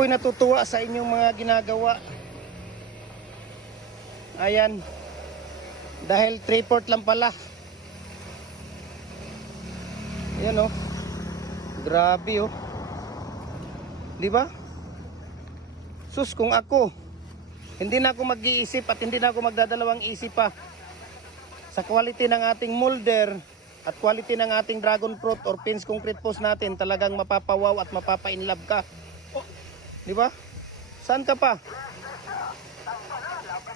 Ako'y natutuwa sa inyong mga ginagawa. Ayan. Dahil 3/4 lang pala. Ayan oh. Grabe oh. Di ba? Sus, kung ako, hindi na ako mag-iisip at hindi na ako magdadalawang isip pa. Sa quality ng ating molder at quality ng ating dragon fruit or pins concrete post natin, talagang mapapawaw at mapapa-inlove ka. Di ba? Saan ka pa?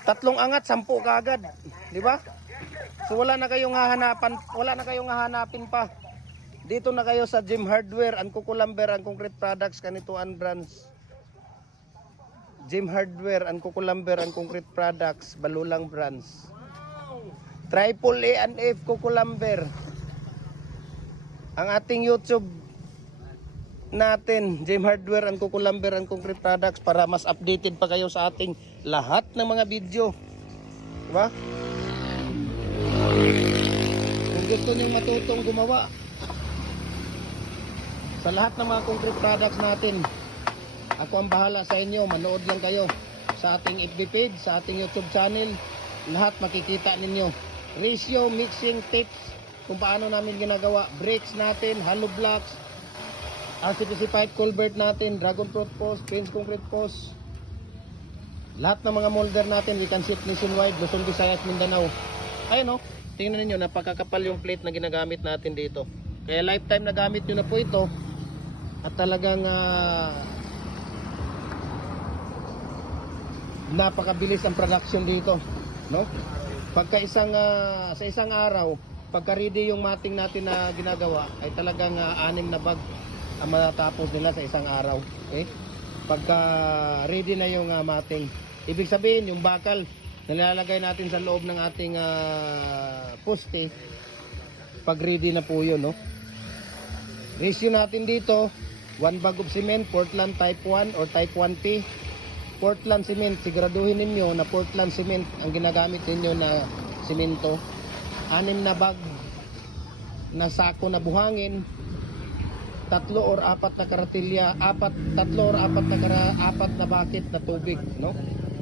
3 angat, 10 ka agad. Di ba? So wala na kayong hahanapin pa. Dito na kayo sa Gem Hardware and Kukulamber and Concrete Products, kanituan brands. Gem Hardware and Kukulamber and Concrete Products, Balulang brands. Triple A and F Kukulamber. Ang ating YouTube natin, Gem Hardware and Kukulamber and Concrete Products, para mas updated pa kayo sa ating lahat ng mga video. Diba? Kung gusto nyo matutong gumawa sa lahat ng mga concrete products natin, ako ang bahala sa inyo. Manood lang kayo sa ating FB page, sa ating YouTube channel. Lahat makikita ninyo. Ratio, mixing, tips, kung paano namin ginagawa. Bricks natin, hollow blocks, RCPC pipe culvert natin, dragon fruit post, pins concrete post. Lahat ng mga molder natin, we can ship nationwide, Luzon, Visayas, Mindanao. Ayun o, tingnan niyo, napakakapal yung plate na ginagamit natin dito. Kaya lifetime na gamit nyo na po ito. At talagang napakabilis ang production dito, no? Pagka sa isang araw, pagka ready yung mating natin na ginagawa, ay talagang 6 na bag ang matatapos nila sa isang araw. Okay? Pagka ready na yung mating, ibig sabihin yung bakal na nilalagay natin sa loob ng ating poste, pag ready na po yun, no? Ratio natin dito, 1 bag of cement, Portland type 1 or type 1P. Portland cement, siguraduhin ninyo na Portland cement ang ginagamit ninyo na simento. 6 na bag na sako na buhangin, 3 or 4 na karatilya, 3 or 4 na bucket na tubig, no?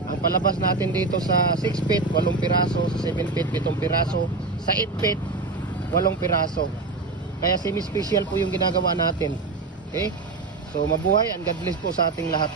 Ang palabas natin dito sa 6 feet, 8 piraso, sa 7 feet, 7 piraso, sa 8 feet, 8 piraso. Kaya semi-special po yung ginagawa natin. Okay? So mabuhay and God bless po sa ating lahat.